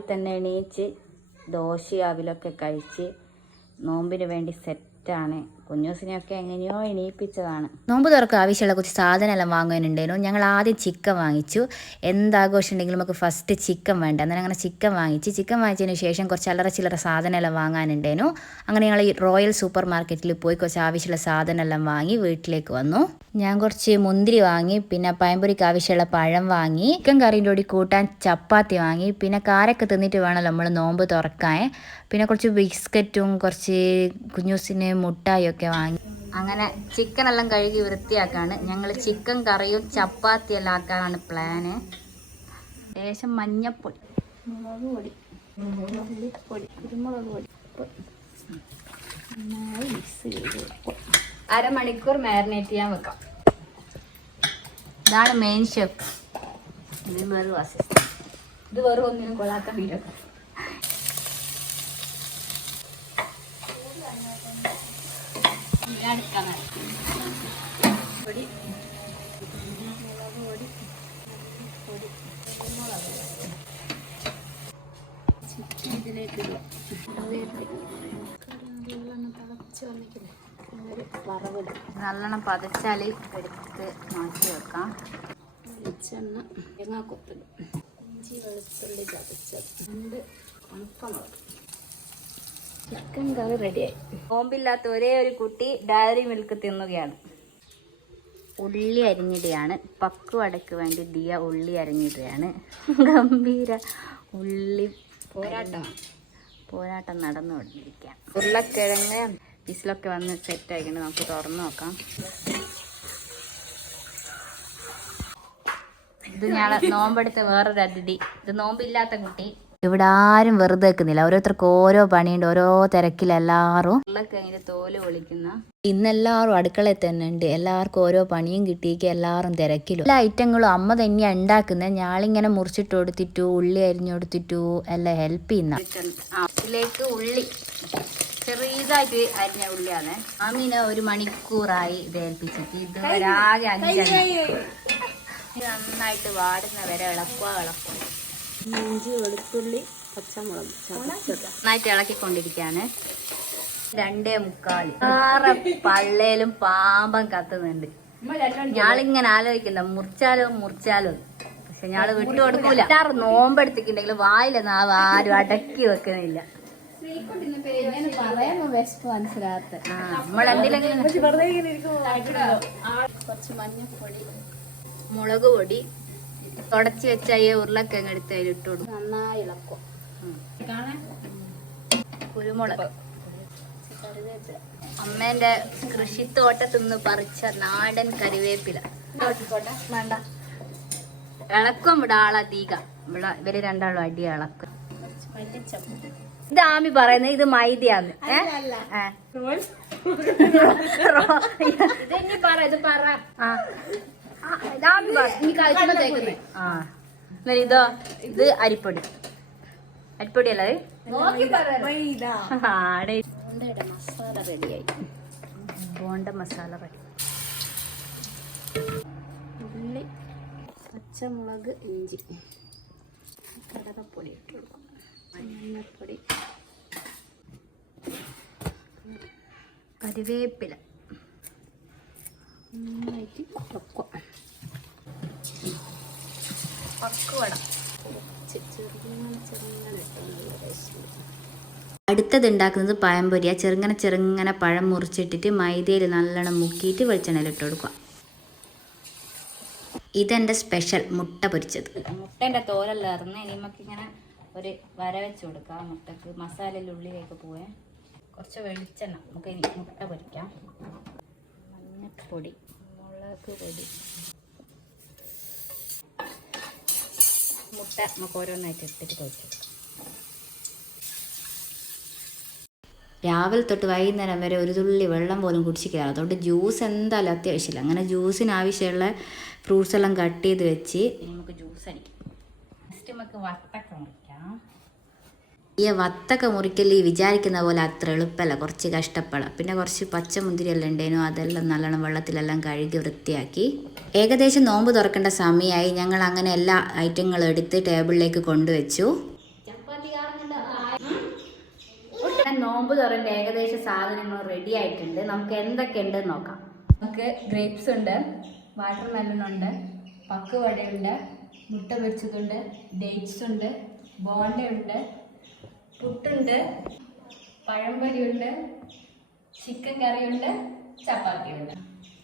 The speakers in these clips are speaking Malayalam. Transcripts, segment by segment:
തന്നെ എണീച്ച് ദോശയും അവിലൊക്കെ കഴിച്ച് നോമ്പിന് വേണ്ടി സെറ്റാണ് കുഞ്ഞൂസിനെയൊക്കെ എങ്ങനെയോ എണീപ്പിച്ചതാണ്. നോമ്പ് തുറക്കും ആവശ്യമുള്ള കുറച്ച് സാധനമെല്ലാം വാങ്ങാനുണ്ടായിരുന്നു. ഞങ്ങൾ ആദ്യം ചിക്കൻ വാങ്ങിച്ചു. എന്താഘോഷം ഉണ്ടെങ്കിലും നമുക്ക് ഫസ്റ്റ് ചിക്കൻ വേണ്ട. അന്നേരം അങ്ങനെ ചിക്കൻ വാങ്ങിച്ച് ചിക്കൻ വാങ്ങിച്ചതിന് ശേഷം കുറച്ച് അല്ലറ ചില്ലറ സാധനമെല്ലാം വാങ്ങാനുണ്ടായിരുന്നു. അങ്ങനെ ഞങ്ങൾ റോയൽ സൂപ്പർ മാർക്കറ്റിൽ പോയി കുറച്ച് ആവശ്യമുള്ള സാധനമെല്ലാം വാങ്ങി വീട്ടിലേക്ക് വന്നു. ഞാൻ കുറച്ച് മുന്തിരി വാങ്ങി പിന്നെ പയമ്പൊരിക്ക് ആവശ്യമുള്ള പഴം വാങ്ങി ചിക്കൻ കറീന്റെ കൂടി കൂട്ടാൻ ചപ്പാത്തി വാങ്ങി പിന്നെ കാരൊക്കെ തിന്നിട്ട് വേണം നമ്മൾ നോമ്പ് തുറക്കാൻ. പിന്നെ കുറച്ച് ബിസ്ക്കറ്റും കുറച്ച് കുഞ്ഞൂസിന് മുട്ടായി വാങ്ങി. അങ്ങനെ ചിക്കൻ എല്ലാം കഴുകി വൃത്തിയാക്കാണ്. ഞങ്ങൾ ചിക്കൻ കറിയും ചപ്പാത്തി എല്ലാം ആക്കാനാണ് പ്ലാന് ശേഷം മഞ്ഞപ്പൊടി അരമണിക്കൂർ മാരിനേറ്റ് ചെയ്യാൻ വെക്കാം. ഇതാണ് മെയിൻ ഷെഫ് ഇത് വെറും ഇത് ഒന്നിനും കൊള്ളാത്ത വീഡിയോ നല്ലോണം പതച്ചാൽ എടുത്ത് മാറ്റി വെക്കാം. വെളിച്ചെണ്ണ തേങ്ങാക്കൊത്തിടും ഇഞ്ചി വെളുത്തുള്ളി ചതച്ചത്. രണ്ട് ഉണക്കമുളക് ചിക്കൻ കറി റെഡിയായി. നോമ്പില്ലാത്ത ഒരേ ഒരു കുട്ടി ഡയറി മിൽക്ക് തിന്നുകയാണ്. ഉള്ളി അരിഞ്ഞിടുകയാണ് പക്കുവടക്ക് വേണ്ടി ദിയ ഉള്ളി അരിഞ്ഞിടുകയാണ് ഗംഭീര ഉള്ളി പോരാട്ടം. പോരാട്ടം നടന്നു കൊണ്ടിരിക്കാം ഉരുളക്കിഴങ്ങ് വിസിലൊക്കെ വന്ന് സെറ്റ് ആയിക്കൊണ്ട് നമുക്ക് തുറന്നു നോക്കാം. ഇത് ഞാൻ നോമ്പെടുത്ത വേറൊരു അതിഥി ഇത് നോമ്പില്ലാത്ത കുട്ടി. ഇവിടെ ആരും വെറുതെ വെക്കുന്നില്ല ഓരോരുത്തർക്ക് ഓരോ പണിയുണ്ട് ഓരോ തിരക്കിലെല്ലാരും ഉരുളക്കിഴങ്ങിന്റെ തോൽ പൊളിക്കുന്ന. ഇന്നെല്ലാവരും അടുക്കളയിൽ തന്നെ ഉണ്ട്. എല്ലാവർക്കും ഓരോ പണിയും കിട്ടിയേക്ക് എല്ലാവരും തിരക്കിലും. എല്ലാ ഐറ്റങ്ങളും അമ്മ തന്നെയാണ് ഉണ്ടാക്കുന്നത് ഞാളിങ്ങനെ മുറിച്ചിട്ട് കൊടുത്തിട്ടു ഉള്ളി അരിഞ്ഞു കൊടുത്തിട്ടു എല്ലാം ഹെൽപ്പ് ചെയ്യുന്ന. ഉള്ളി. ചെറിയതായിട്ട് അരിഞ്ഞ ഉള്ളിയാണ്. അമ്മീനെ ഒരു മണിക്കൂറായി ഇത് ഏൽപ്പിച്ചിട്ട്. ഇതുവരെ ആകെ അഞ്ചായി ഇത് നന്നായിട്ട് വാടുന്ന വരെ ഇളക്കുക ഇളക്കുക ഇഞ്ചി വെളുത്തുള്ളി പച്ചമുളക്. നന്നായിട്ട് ഇളക്കിക്കൊണ്ടിരിക്കുകയാണ്. രണ്ടേ മുക്കാൽ. ആറ് പള്ളേലും പാമ്പം കത്തുന്നുണ്ട്. ഞാളിങ്ങനെ ആലോചിക്കുന്ന. മുറിച്ചാലോ മുറിച്ചാലോ? പക്ഷെ ഞാൾ വിട്ടുകൊടുക്കൂല എല്ലാവരും നോമ്പെടുത്തിട്ടുണ്ടെങ്കിൽ വായില നാവ് ആരും അടക്കി വെക്കുന്നില്ല. ആ നമ്മളെന്തെങ്കിലും കുറച്ച് മഞ്ഞപ്പൊടി മുളക് പൊടി തുടച്ച് വെച്ച ഈ ഉരുളക്കിഴങ്ങ് എടുത്ത് അതിൽ ഇട്ട് കൊടുക്കും. നന്നായി ഇളക്കും. കുരുമുളക്. അമ്മേന്റെ കൃഷിത്തോട്ടത്തിൽ നിന്ന് പറിച്ച നാടൻ കരുവേപ്പില വേണ്ട. ഇളക്കും ഇവിടെ ആളധിക ഇവിടെ ഇവർ രണ്ടാളും അടി ഇളക്കും. ഇത് ആമി പറയുന്നത് ഇത് മൈദയാന്ന്. ഏഹ് പറ ഇത് പറ. ആ. ഇത് ഇത് അരിപ്പൊടി. അരിപ്പൊടി അല്ലേ മസാല റെഡിയായി ബോണ്ട മസാല റെഡി ഉള്ളി പച്ചമുളക് ഇഞ്ചി. കടകപ്പൊടി ഇട്ട് കൊടുക്കും മഞ്ഞപ്പൊടി കരിവേപ്പില നന്നായിട്ട് ഇളക്കും ടേസ്റ്റ് അടുത്തത് ഉണ്ടാക്കുന്നത് പഴംപൊരിയ ചെറുങ്ങനെ ചെറുങ്ങനെ പഴം മുറിച്ചിട്ടിട്ട് മൈദയിൽ നല്ലോണം മുക്കിയിട്ട് വെളിച്ചെണ്ണയിൽ ഇട്ട് കൊടുക്കുക. ഇതെന്റെ സ്പെഷ്യൽ മുട്ട പൊരിച്ചത്. മുട്ടേന്റെ തോലെല്ലാം ഇറന്ന് ഇനി നമുക്കിങ്ങനെ ഒരു വര വെച്ച് കൊടുക്കാം. മുട്ടക്ക് മസാല ഉള്ളിലേക്ക് പോവേ കുറച്ച് വെളിച്ചെണ്ണ. നമുക്ക് ഇനി മുട്ട പൊരിക്കാം. മഞ്ഞപ്പൊടി. മുളക് പൊടി. മുട്ട നമുക്ക് ഓരോന്നായിട്ട് ഇട്ടിട്ട് പൊരിച്ചെടുക്കാം രാവിലെ തൊട്ട് വൈകുന്നേരം വരെ ഒരു തുള്ളി വെള്ളം പോലും കുടിച്ചിട്ടില്ല അതുകൊണ്ട് ജ്യൂസ് എന്തായാലും അത്യാവശ്യമില്ല. അങ്ങനെ ജ്യൂസിന് ആവശ്യമുള്ള ഫ്രൂട്ട്സ് എല്ലാം കട്ട് ചെയ്ത് വെച്ച് നമുക്ക് ജ്യൂസ് അടിക്കാം. ഫസ്റ്റ് നമുക്ക് വത്തക്ക മുറിക്കാം ഈ വത്തൊക്കെ മുറിക്കൽ ഈ വിചാരിക്കുന്ന പോലെ അത്ര എളുപ്പമല്ല കുറച്ച് കഷ്ടപ്പെടാം. പിന്നെ കുറച്ച് പച്ചമുന്തിരി എല്ലാം ഉണ്ടായിരുന്നു അതെല്ലാം നല്ലോണം വെള്ളത്തിലെല്ലാം കഴുകി വൃത്തിയാക്കി. ഏകദേശം നോമ്പ് തുറക്കേണ്ട സമയമായി ഞങ്ങൾ അങ്ങനെ എല്ലാ ഐറ്റങ്ങളും എടുത്ത് ടേബിളിലേക്ക് കൊണ്ടുവച്ചു. നോമ്പ് തുറന്റെ ഏകദേശം സാധനങ്ങൾ റെഡി ആയിട്ടുണ്ട്. നമുക്ക് എന്തൊക്കെ ഉണ്ട് നോക്കാം. നമുക്ക് ഗ്രേപ്സ് ഉണ്ട് വാട്ടർ മെലൺ ഉണ്ട് പക്കുവടയുണ്ട് മുട്ട പൊരിച്ചതുണ്ട് ഡേറ്റ്സ് ഉണ്ട് ബോണ്ട ഉണ്ട് പുട്ടുണ്ട് പഴംപൊരിയുണ്ട് ചിക്കൻ കറിയുണ്ട് ചപ്പാത്തിയുണ്ട്.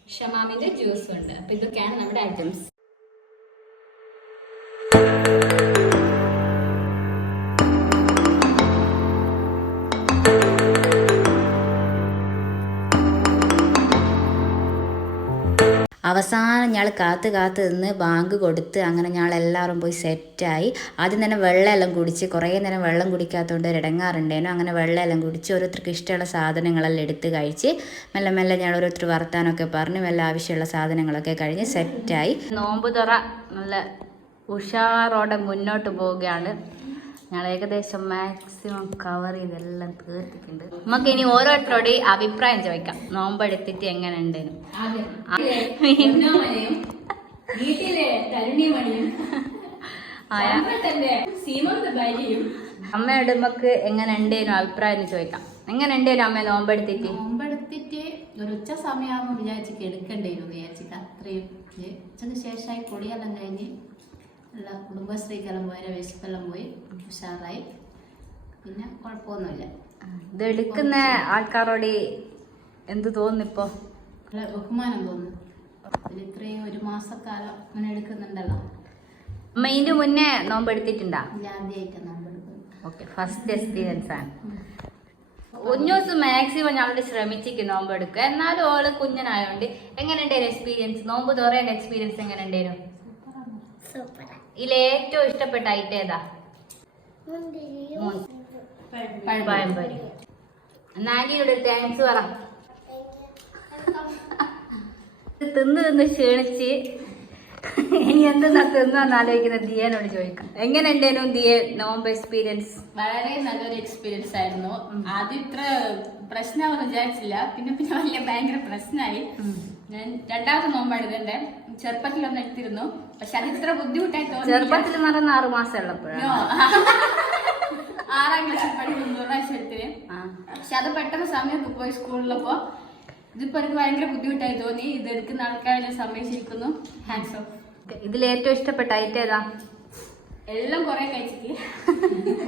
ഷമാമിന്റെ ജ്യൂസും ഉണ്ട് അപ്പം ഇതൊക്കെയാണ് നമ്മുടെ ഐറ്റംസ്. അവസാനം ഞങ്ങൾ കാത്ത് കാത്ത് നിന്ന് ബാങ്ക് കൊടുത്ത് അങ്ങനെ ഞങ്ങൾ എല്ലാവരും പോയി സെറ്റായി ആദ്യം തന്നെ വെള്ളമെല്ലാം കുടിച്ച് കുറേ നേരം വെള്ളം കുടിക്കാത്തതുകൊണ്ട് ഇടങ്ങാറുണ്ടേനു അങ്ങനെ വെള്ളമെല്ലാം കുടിച്ച് ഓരോരുത്തർക്ക് ഇഷ്ടമുള്ള സാധനങ്ങളെല്ലാം എടുത്ത് കഴിച്ച് മെല്ലെ മെല്ലെ ഞങ്ങൾ ഓരോരുത്തർ വർത്താനമൊക്കെ പറഞ്ഞ് മെല്ലെ ആവശ്യമുള്ള സാധനങ്ങളൊക്കെ കഴിഞ്ഞ് സെറ്റായി നോമ്പ് തുറ നല്ല ഉഷാറോടെ മുന്നോട്ട് പോവുകയാണ്. ഞങ്ങൾ ഏകദേശം മാക്സിമം കവർ ചെയ്തെല്ലാം തീർത്തിട്ടുണ്ട്. നമുക്ക് ഇനി ഓരോരുത്തരോട് അഭിപ്രായം ചോദിക്കാം. നോമ്പെടുത്തിട്ട് എങ്ങനെ ഉണ്ടെന്ന് അമ്മയോട് നമുക്ക് എങ്ങനെ ഉണ്ടേനു അഭിപ്രായം ചോദിക്കാം. എങ്ങനെ ഉണ്ടേനു അമ്മ നോമ്പെടുത്തിട്ട്? നോമ്പെടുത്തിട്ട് ഒരു ഉച്ച സമയമാകുമ്പോൾ വിചാരിച്ചിട്ട് എടുക്കണ്ടേനു വിചാരിച്ചിട്ട് അത്രയും ഉച്ചയ്ക്ക് ശേഷമായി കൊടിയെല്ലാം കഴിഞ്ഞ് എല്ലാ കുടുംബശ്രീക്കെല്ലാം പോയി വിശപ്പെല്ലാം പോയി ഉഷാറായി. പിന്നെ കുഴപ്പമൊന്നുമില്ല. ഇത് എടുക്കുന്ന ആൾക്കാരോട് എന്ത് തോന്നുന്നിപ്പോ? നല്ല ബഹുമാനം തോന്നുന്നു. പിന്നെ ഇത്രയും ഒരു മാസക്കാലം അങ്ങനെ എടുക്കുന്നുണ്ടല്ലോ. അമ്മ ഇതിന്റെ മുന്നേ നോമ്പ് നോമ്പെടുക്കുന്നു ഓക്കെ ഫസ്റ്റ് എക്സ്പീരിയൻസ് ആണ്. ഒരു ദിവസം മാക്സിമം ഞങ്ങൾ ശ്രമിച്ചിക്ക് നോമ്പ് എടുക്കുക എന്നാലും ഓൾ കുഞ്ഞനായോണ്ട് എങ്ങനെ ഉണ്ടായിരുന്നു എക്സ്പീരിയൻസ് നോമ്പ് തുറയേണ്ട എക്സ്പീരിയൻസ് എങ്ങനെ ഉണ്ടായിരുന്നു ഇതിൽ ഏറ്റവും ഇഷ്ടപ്പെട്ട ഐറ്റം ഏതാ. പഴംപൊരി താങ്ക്സ് പറ. തിന്ന് തിന്ന് ക്ഷീണിച്ച്. ഇനി എന്തെന്നാ തിന്നാന്ന് ആലോചിക്കുന്ന ദിയനോട് ചോദിക്കാം. എങ്ങനെ ഉണ്ടായിരുന്നു ദിയ നോമ്പ് എക്സ്പീരിയൻസ് വളരെ നല്ലൊരു എക്സ്പീരിയൻസ് ആയിരുന്നു. ആദ്യം ഇത്ര പ്രശ്നമാവെന്ന് വിചാരിച്ചില്ല. പിന്നെ പിന്നെ വലിയ ഭയങ്കര പ്രശ്നമായി ഞാൻ രണ്ടാമത്തെ നോമ്പായിരുന്നു ചെറുപ്പത്തിലൊന്നും എടുത്തിരുന്നു. പക്ഷെ അത് ഇത്ര ബുദ്ധിമുട്ടായി തോന്നി ചെറുപ്പത്തിൽ പറഞ്ഞ ആറു മാസം ഉള്ളപ്പോഴാണ്. ആറാം ക്ലാസ്സിൽ പഠിക്കുമ്പോൾ പ്രാവശ്യം എടുത്തിന്. പക്ഷെ അത് പെട്ടെന്ന് സമയത്ത് പോയി സ്കൂളിലപ്പോ. ഇതിപ്പോ എനിക്ക് ഭയങ്കര ബുദ്ധിമുട്ടായി തോന്നി. ഇത് എടുക്കുന്ന ആൾക്കാരെ ഞാൻ സമ്മതിച്ചിരിക്കുന്നു ഹാൻഡ്സ് ഓഫ് ഇതിൽ ഏറ്റവും ഇഷ്ടപ്പെട്ട ഐറ്റം ഏതാ? എല്ലാം കുറെ കഴിച്ചിട്ട്.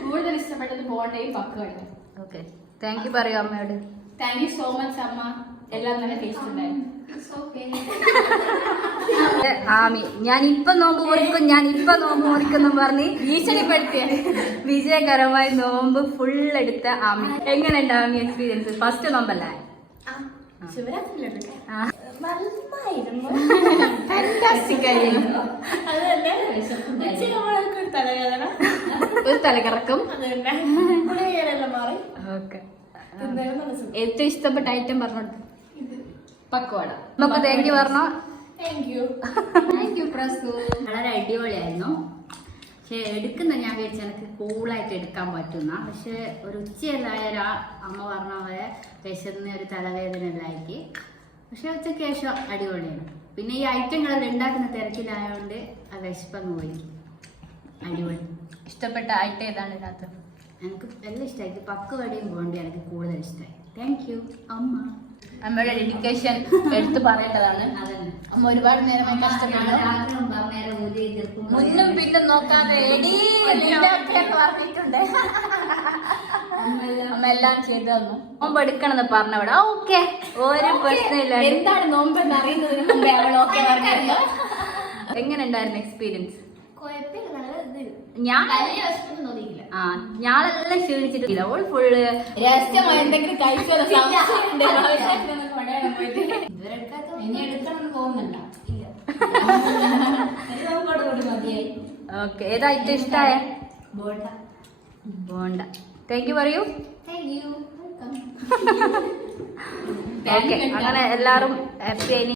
കൂടുതൽ ഇഷ്ടപ്പെട്ടത് ബോണ്ടയും പക്കുവായിട്ട് ഓക്കെ. താങ്ക് യു പറയൂ അമ്മയോട്. താങ്ക് യു സോ മച്ച് അമ്മ. എല്ലാം നല്ല ടേസ്റ്റ് ഉണ്ടായിരുന്നു. ഏ, ആമി ഞാൻ ഇപ്പൊ നോമ്പ് മുറിക്കും ഞാൻ ഇപ്പൊ നോമ്പ് മുറിക്കും പറഞ്ഞ് ഭീഷണിപ്പെടുത്തിയ വിജയകരമായി നോമ്പ് ഫുൾ എടുത്ത ആമി എങ്ങനെയുണ്ട് ആമി എക്സ്പീരിയൻസ് ഫസ്റ്റ് നോമ്പല്ലേ? ഒരു തലകറക്കം. ഏറ്റവും ഇഷ്ടപ്പെട്ട ഐറ്റം പറഞ്ഞോട്ട് പക്വാട നമുക്ക് താങ്ക് യു പറഞ്ഞോ? Thank you thank you Prasu. വളരെ അടിപൊളിയായിരുന്നു. പക്ഷെ എടുക്കുന്ന ഞാൻ വിചാരിച്ച എനിക്ക് കൂളായിട്ട് എടുക്കാൻ പറ്റുന്ന. പക്ഷെ ഒരു ഉച്ചയല്ലായ ഒരു അമ്മ പറഞ്ഞ പോലെ വിശന്ന് ഒരു തലവേദന എല്ലായിട്ട് പക്ഷെ ഉച്ചയ്ക്ക് ശേഷം അടിപൊളിയാണ്. പിന്നെ ഈ ഐറ്റങ്ങൾ ഉണ്ടാക്കുന്ന തിരക്കിലായതുകൊണ്ട് ആ വിശപ്പങ്ങ് പോയി. അടിപൊളി. ഇഷ്ടപ്പെട്ട ഐറ്റം ഏതാണ് ഇതിനകത്ത്? എനിക്ക് എല്ലാം ഇഷ്ടമായി. പക്ക് വടിയും പോകേണ്ടി എനിക്ക് കൂടുതൽ ഇഷ്ടമായി. താങ്ക് യു അമ്മ. അമ്മയുടെ ഡെഡിക്കേഷൻ എടുത്തു പറയേണ്ടതാണ്. അമ്മ ഒരുപാട് നേരമായി കഷ്ടപ്പെടുന്നു മുന്നും പിന്നും നോക്കാതെ പറഞ്ഞിട്ടുണ്ട്. അമ്മ എല്ലാം ചെയ്തു തന്നു. നോമ്പ് എടുക്കണമെന്ന് പറഞ്ഞവിടെ. ഓക്കെ. ഒരു പ്രശ്നമില്ല. എന്താണ് അറിയുന്നതിന് മുമ്പേ അവൾ ഓക്കെ പറഞ്ഞിരുന്നു. എങ്ങനെ ഉണ്ടായിരുന്നു എക്സ്പീരിയൻസ് ഞാൻ. ആ ഞാളെല്ലാം ക്ഷീണിച്ചിട്ടില്ല ഓൾ ഫുള്ള് രഹസ്യമായി എന്തെങ്കിലും കഴിച്ചോ ഓക്കെ. ഏതാ ഏറ്റവും ഇഷ്ടമായ ബോണ്ട. ബോണ്ട. താങ്ക് യു പറയൂ. ഓക്കെ അങ്ങനെ എല്ലാവരും ഹാപ്പി ആയി.